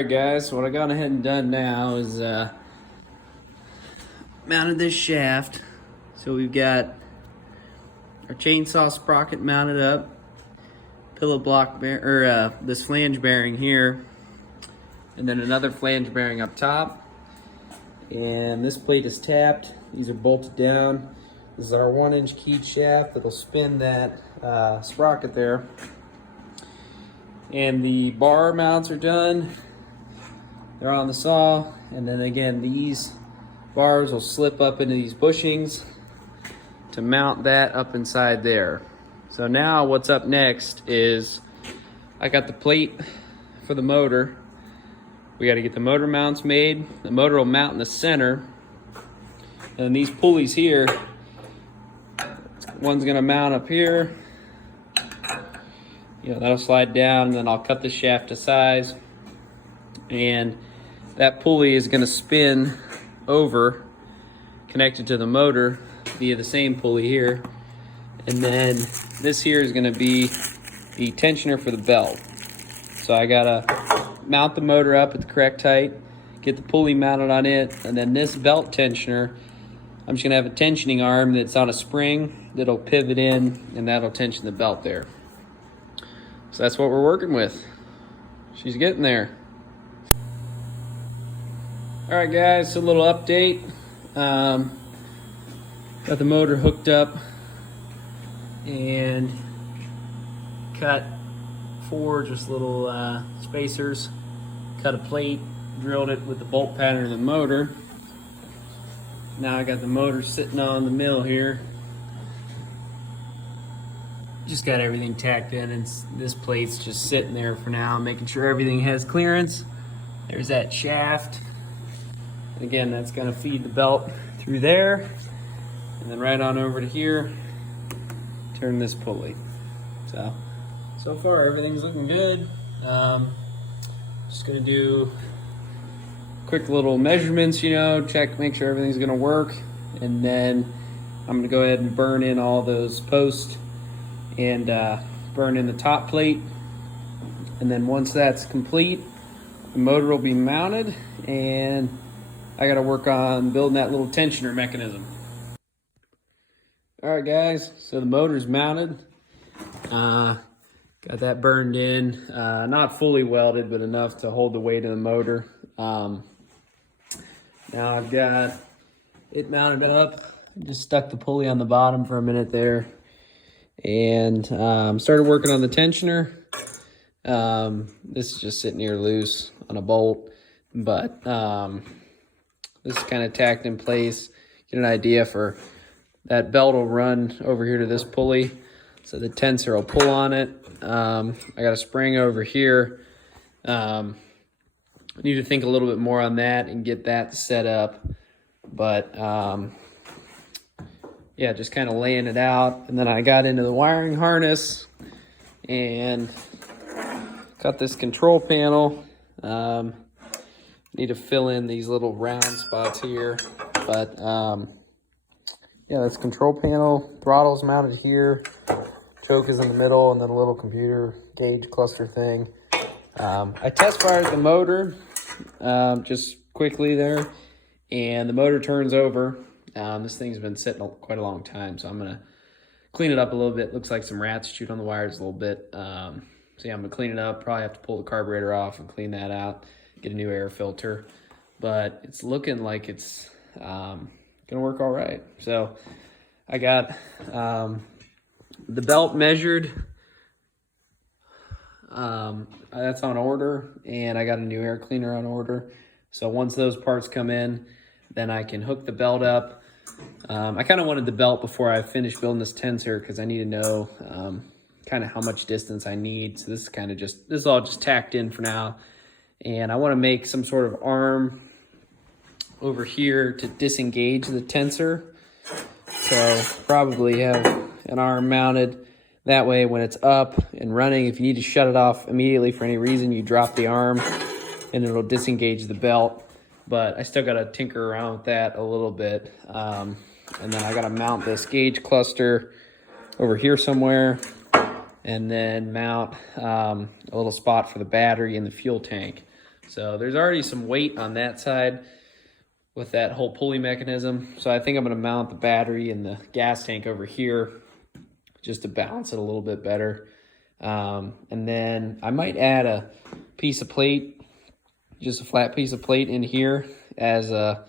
Alright guys, so what I got ahead and done now is mounted this shaft. So we've got our chainsaw sprocket mounted up, pillow block this flange bearing here, and then another flange bearing up top. And this plate is tapped. These are bolted down. This is our 1-inch keyed shaft that'll spin that sprocket there. And the bar mounts are done. They're on the saw, and then again these bars will slip up into these bushings to mount that up inside there. So now what's up next is I got the plate for the motor. We got to get the motor mounts made. The motor will mount in the center, and these pulleys here, one's gonna mount up here. That'll slide down, and then I'll cut the shaft to size, and that pulley is going to spin over, connected to the motor via the same pulley here. And then this here is going to be the tensioner for the belt. So I got to mount the motor up at the correct height, get the pulley mounted on it, and then this belt tensioner, I'm just going to have a tensioning arm that's on a spring that'll pivot in, and that'll tension the belt there. So that's what we're working with. She's getting there. All right guys, so a little update. Got the motor hooked up and cut 4 just little spacers. Cut a plate, drilled it with the bolt pattern of the motor. Now I got the motor sitting on the mill here. Just got everything tacked in, and this plate's just sitting there for now, making sure everything has clearance. There's that shaft. And again, that's gonna feed the belt through there, and then right on over to here, turn this pulley. So far everything's looking good. Just gonna do quick little measurements, check, make sure everything's gonna work, and then I'm gonna go ahead and burn in all those posts and burn in the top plate. And then once that's complete, the motor will be mounted, and I got to work on building that little tensioner mechanism. All right guys, so the motor's mounted. Got that burned in, not fully welded, but enough to hold the weight of the motor. Now I've got it mounted up. Just stuck the pulley on the bottom for a minute there, and started working on the tensioner. This is just sitting here loose on a bolt, but this is kind of tacked in place. Get an idea for that belt will run over here to this pulley, so the tensor will pull on it. I got a spring over here. I need to think a little bit more on that and get that set up, but yeah, just kind of laying it out. And then I got into the wiring harness and got this control panel. Need to fill in these little round spots here, but yeah, that's control panel. Throttle's mounted here, choke is in the middle, and then a little computer gauge cluster thing. I test fired the motor just quickly there, and the motor turns over. This thing's been sitting quite a long time, so I'm gonna clean it up a little bit. Looks like some rats chewed on the wires a little bit. So yeah, I'm gonna clean it up. Probably have to pull the carburetor off and clean that out, get a new air filter, but it's looking like it's gonna work all right. So I got the belt measured. That's on order, and I got a new air cleaner on order. So once those parts come in, then I can hook the belt up. I kind of wanted the belt before I finish building this tensor, because I need to know kind of how much distance I need. So this is kind of this is all just tacked in for now. And I want to make some sort of arm over here to disengage the tensor. So probably have an arm mounted. That way when it's up and running, if you need to shut it off immediately for any reason, you drop the arm and it'll disengage the belt. But I still got to tinker around with that a little bit. And then I got to mount this gauge cluster over here somewhere, and then mount a little spot for the battery and the fuel tank. So there's already some weight on that side with that whole pulley mechanism. So I think I'm gonna mount the battery and the gas tank over here just to balance it a little bit better. And then I might add a piece of plate, just a flat piece of plate in here as a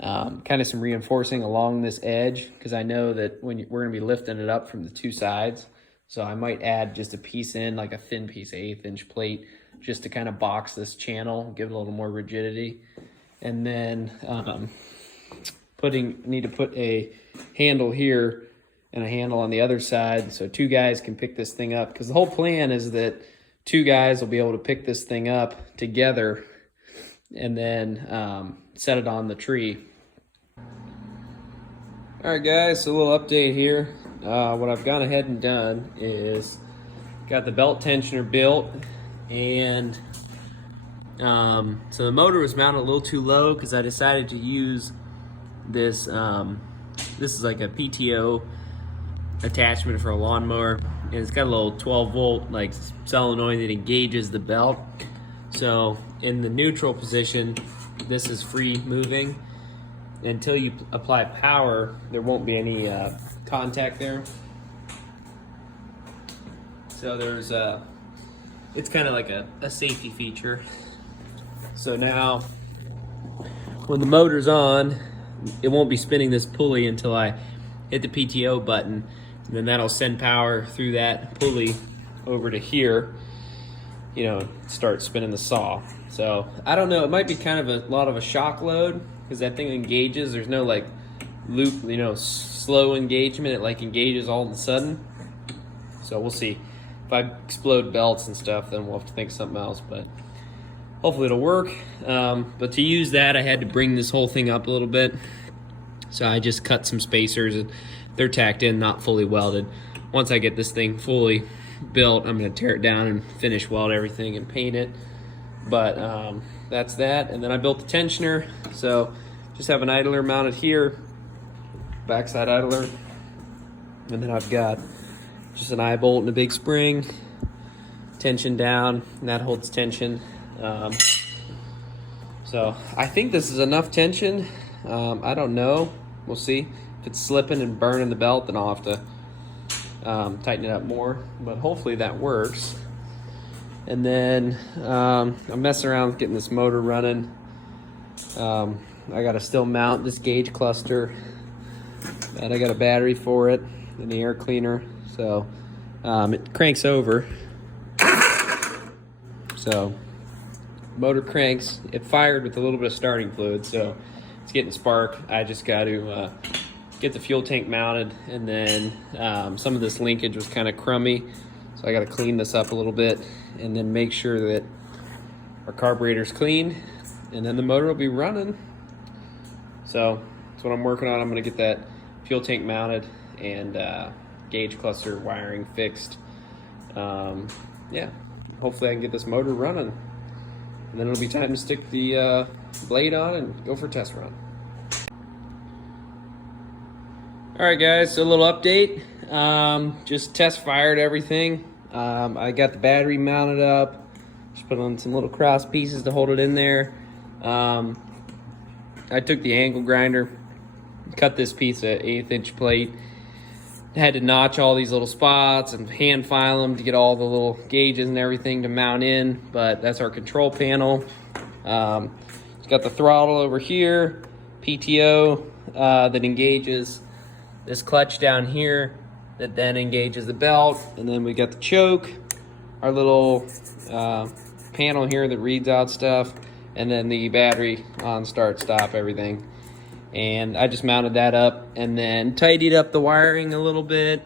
kind of some reinforcing along this edge, because I know that we're going to be lifting it up from the two sides. So I might add just a piece in, like a thin piece of 1/8 inch plate, just to kind of box this channel, give it a little more rigidity. And then need to put a handle here and a handle on the other side so two guys can pick this thing up, because the whole plan is that two guys will be able to pick this thing up together and then set it on the tree. All right, guys, so a little update here. What I've gone ahead and done is got the belt tensioner built, and so the motor was mounted a little too low because I decided to use this. This is like a PTO attachment for a lawnmower, and it's got a little 12-volt like solenoid that engages the belt. So in the neutral position, this is free moving. Until you apply power, there won't be any contact there. So there's it's kind of like a safety feature. So now when the motor's on, it won't be spinning this pulley until I hit the PTO button, and then that'll send power through that pulley over to here, you know, start spinning the saw. So I don't know, it might be kind of a lot of a shock load, because that thing engages. There's no like loop, you know, slow engagement. It like engages all of a sudden. So we'll see. If I explode belts and stuff, then we'll have to think of something else, but hopefully it'll work. But to use that, I had to bring this whole thing up a little bit. So I just cut some spacers, and they're tacked in, not fully welded. Once I get this thing fully built, I'm gonna tear it down and finish weld everything and paint it. But that's that. And then I built the tensioner. So just have an idler mounted here, backside idler. And then I've got just an eye bolt and a big spring, tension down, and that holds tension. So I think this is enough tension. I don't know, we'll see. If it's slipping and burning the belt, then I'll have to tighten it up more, but hopefully that works. And then I'm messing around with getting this motor running. I gotta still mount this gauge cluster, and I got a battery for it and the air cleaner. So it cranks over. So motor cranks, it fired with a little bit of starting fluid, so it's getting spark. I just got to get the fuel tank mounted, and then some of this linkage was kind of crummy, so I got to clean this up a little bit and then make sure that our carburetor's clean, and then the motor will be running. So that's what I'm working on. I'm going to get that fuel tank mounted and gauge cluster wiring fixed. Yeah, hopefully I can get this motor running, and then it'll be time to stick the blade on and go for a test run. All right, guys, so a little update. Just test fired everything. I got the battery mounted up. Just put on some little cross pieces to hold it in there. I took the angle grinder, cut this piece of 1/8 inch plate. I had to notch all these little spots and hand file them to get all the little gauges and everything to mount in, but that's our control panel. It's got the throttle over here, PTO that engages this clutch down here that then engages the belt, and then we got the choke, our little panel here that reads out stuff, and then the battery on, start, stop, everything. And I just mounted that up and then tidied up the wiring a little bit,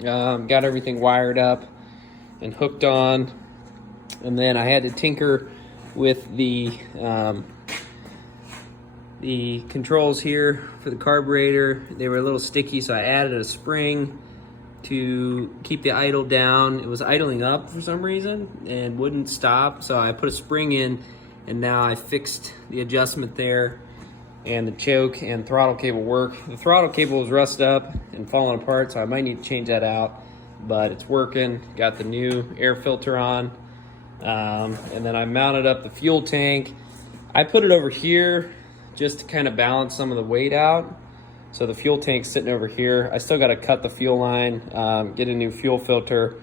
got everything wired up and hooked on, and then I had to tinker with the controls here for the carburetor. They were a little sticky, so I added a spring to keep the idle down. It was idling up for some reason and wouldn't stop, so I put a spring in, and now I fixed the adjustment there, and the choke and throttle cable work. The throttle cable was rusted up and falling apart, so I might need to change that out, but it's working. Got the new air filter on. And then I mounted up the fuel tank. I put it over here just to kind of balance some of the weight out. So the fuel tank's sitting over here. I still got to cut the fuel line, get a new fuel filter,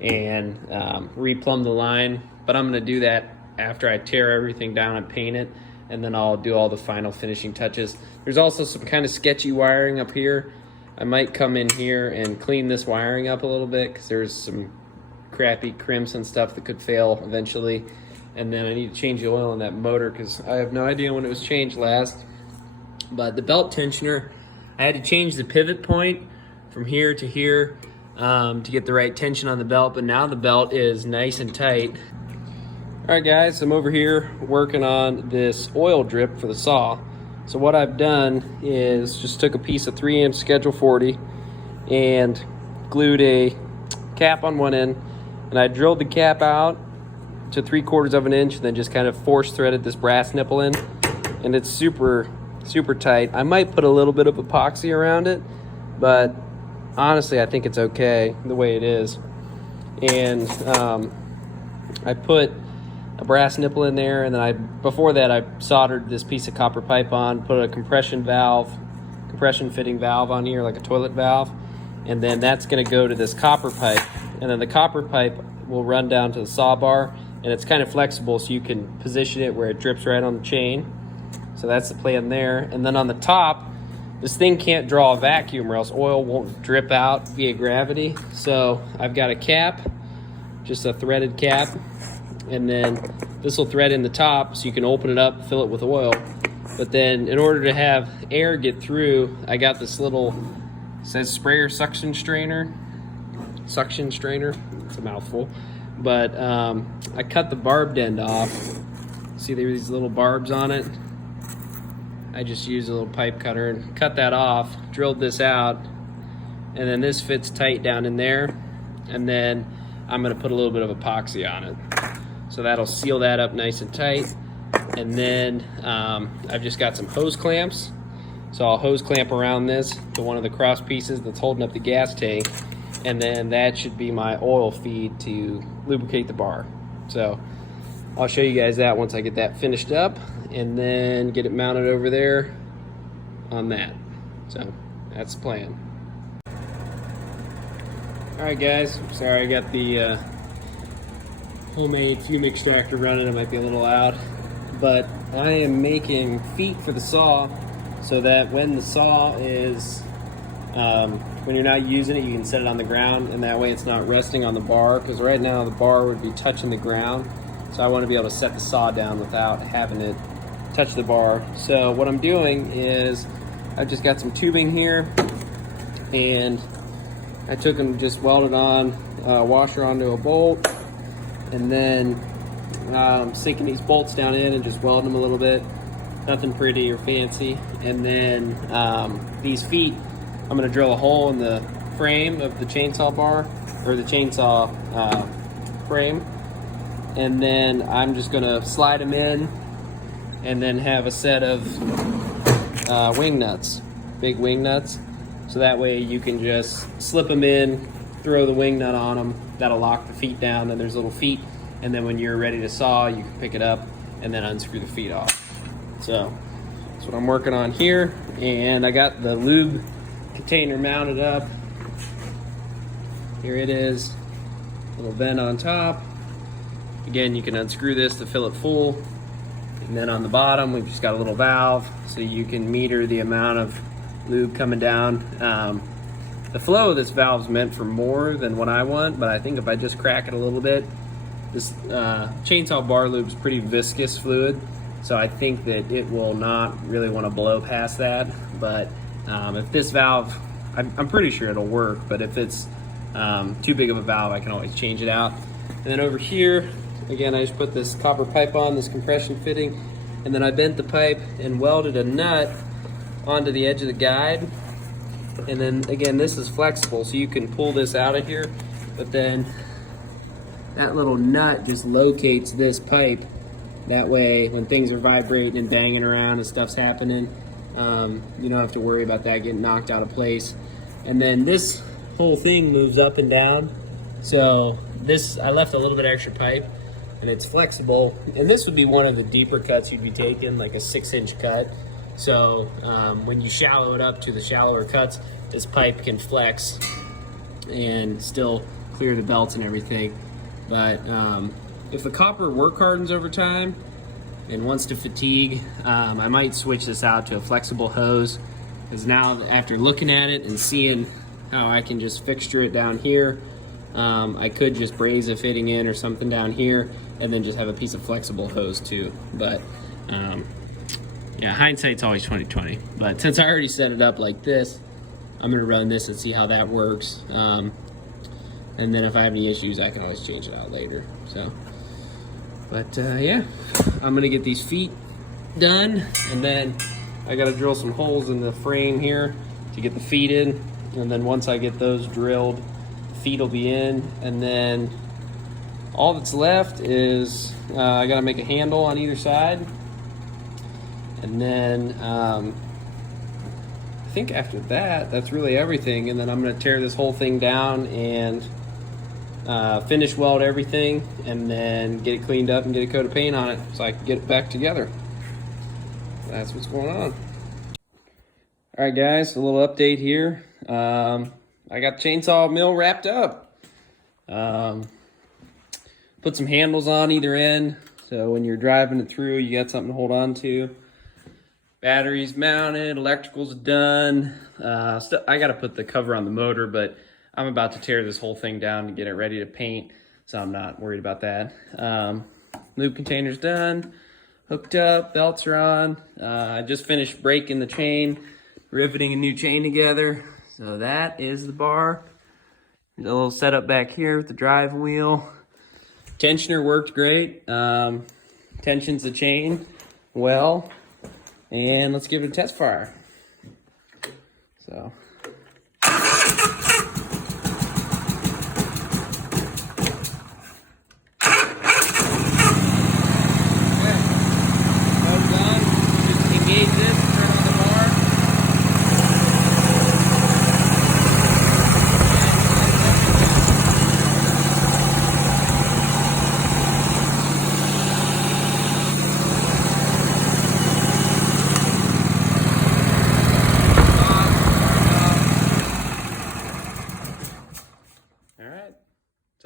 and replumb the line. But I'm going to do that after I tear everything down and paint it, and then I'll do all the final finishing touches. There's also some kind of sketchy wiring up here. I might come in here and clean this wiring up a little bit because there's some crappy crimps and stuff that could fail eventually. And then I need to change the oil in that motor because I have no idea when it was changed last. But the belt tensioner, I had to change the pivot point from here to here to get the right tension on the belt, but now the belt is nice and tight. All right guys, I'm over here working on this oil drip for the saw. So what I've done is just took a piece of 3-inch Schedule 40 and glued a cap on one end, and I drilled the cap out to 3/4 of an inch, and then just kind of force threaded this brass nipple in, and it's super tight. I might put a little bit of epoxy around it, but honestly I think it's okay the way it is. And I put a brass nipple in there, and then before that I soldered this piece of copper pipe on, put a compression fitting valve on here, like a toilet valve, and then that's going to go to this copper pipe, and then the copper pipe will run down to the saw bar, and it's kind of flexible so you can position it where it drips right on the chain. So that's the plan there. And then on the top, this thing can't draw a vacuum or else oil won't drip out via gravity. So I've got a cap, just a threaded cap, and then this will thread in the top so you can open it up, fill it with oil. But then in order to have air get through, I got this little, it says sprayer suction strainer. It's a mouthful. But I cut the barbed end off. See, there are these little barbs on it. I just used a little pipe cutter and cut that off, drilled this out, and then this fits tight down in there. And then I'm gonna put a little bit of epoxy on it. So that'll seal that up nice and tight. And then I've just got some hose clamps. So I'll hose clamp around this to one of the cross pieces that's holding up the gas tank. And then that should be my oil feed to lubricate the bar. So I'll show you guys that once I get that finished up, and then get it mounted over there on that. So that's the plan. All right guys, sorry I got the homemade fume extractor running. It might be a little loud, but I am making feet for the saw so that when the saw is when you're not using it, you can set it on the ground, and that way it's not resting on the bar, because right now the bar would be touching the ground. So I want to be able to set the saw down without having it touch the bar. So what I'm doing is I've just got some tubing here, and I took them, just welded on a washer onto a bolt, and then sinking these bolts down in and just welding them a little bit. Nothing pretty or fancy. And then these feet, I'm going to drill a hole in the frame of the chainsaw bar, or the chainsaw frame, and then I'm just going to slide them in, and then have a set of wing nuts, big wing nuts, so that way you can just slip them in, throw the wing nut on them. That'll lock the feet down, and there's little feet, and then when you're ready to saw, you can pick it up and then unscrew the feet off. So that's what I'm working on here, and I got the lube container mounted up. Here it is, little vent on top. Again, you can unscrew this to fill it full, and then on the bottom we've just got a little valve so you can meter the amount of lube coming down. The flow of this valve is meant for more than what I want, but I think if I just crack it a little bit, this chainsaw bar lube is pretty viscous fluid, so I think that it will not really want to blow past that. But if this valve, I'm pretty sure it'll work, but if it's too big of a valve, I can always change it out. And then over here, again, I just put this copper pipe on, this compression fitting, and then I bent the pipe and welded a nut onto the edge of the guide. And then again, this is flexible, so you can pull this out of here, but then that little nut just locates this pipe. That way, when things are vibrating and banging around and stuff's happening, you don't have to worry about that getting knocked out of place. And then this whole thing moves up and down. So this, I left a little bit extra pipe and it's flexible. And this would be one of the deeper cuts you'd be taking, like a 6-inch cut. So when you shallow it up to the shallower cuts, this pipe can flex and still clear the belts and everything. But if the copper work hardens over time and wants to fatigue, I might switch this out to a flexible hose, because now after looking at it and seeing how I can just fixture it down here, I could just braze a fitting in or something down here and then just have a piece of flexible hose too. But yeah, hindsight's always 20/20. But since I already set it up like this, I'm gonna run this and see how that works. And then if I have any issues, I can always change it out later. So, but yeah, I'm gonna get these feet done, and then I gotta drill some holes in the frame here to get the feet in. And then once I get those drilled, feet will be in, and then all that's left is I gotta make a handle on either side. And then I think after that, that's really everything. And then I'm gonna tear this whole thing down and finish weld everything, and then get it cleaned up and get a coat of paint on it so I can get it back together. That's what's going on. All right, guys, a little update here. I got the chainsaw mill wrapped up. Put some handles on either end, so when you're driving it through, you got something to hold on to. Batteries mounted, electrical's done. I gotta put the cover on the motor, but I'm about to tear this whole thing down to get it ready to paint, so I'm not worried about that. Lube container's done, hooked up, belts are on. I just finished breaking the chain, riveting a new chain together. So that is the bar. There's a little setup back here with the drive wheel. Tensioner worked great. Tensions the chain well. And let's give it a test fire. So.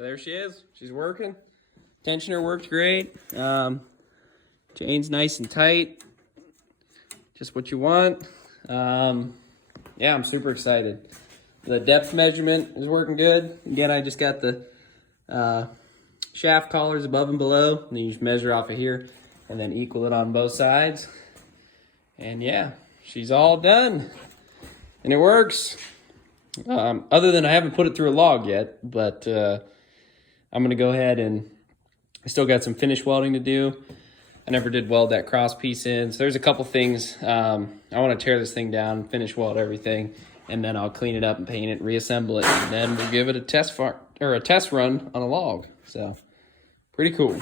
So there she is. She's working. Tensioner worked great. Chain's nice and tight. Just what you want. Yeah, I'm super excited. The depth measurement is working good. Again, I just got the shaft collars above and below. And then you just measure off of here and then equal it on both sides. And yeah, she's all done. And it works. Other than I haven't put it through a log yet, but I'm gonna go ahead and I still got some finish welding to do. I never did weld that cross piece in, so there's a couple things. I want to tear this thing down, finish weld everything, and then I'll clean it up and paint it, reassemble it, and then we'll give it a test run on a log. So pretty cool.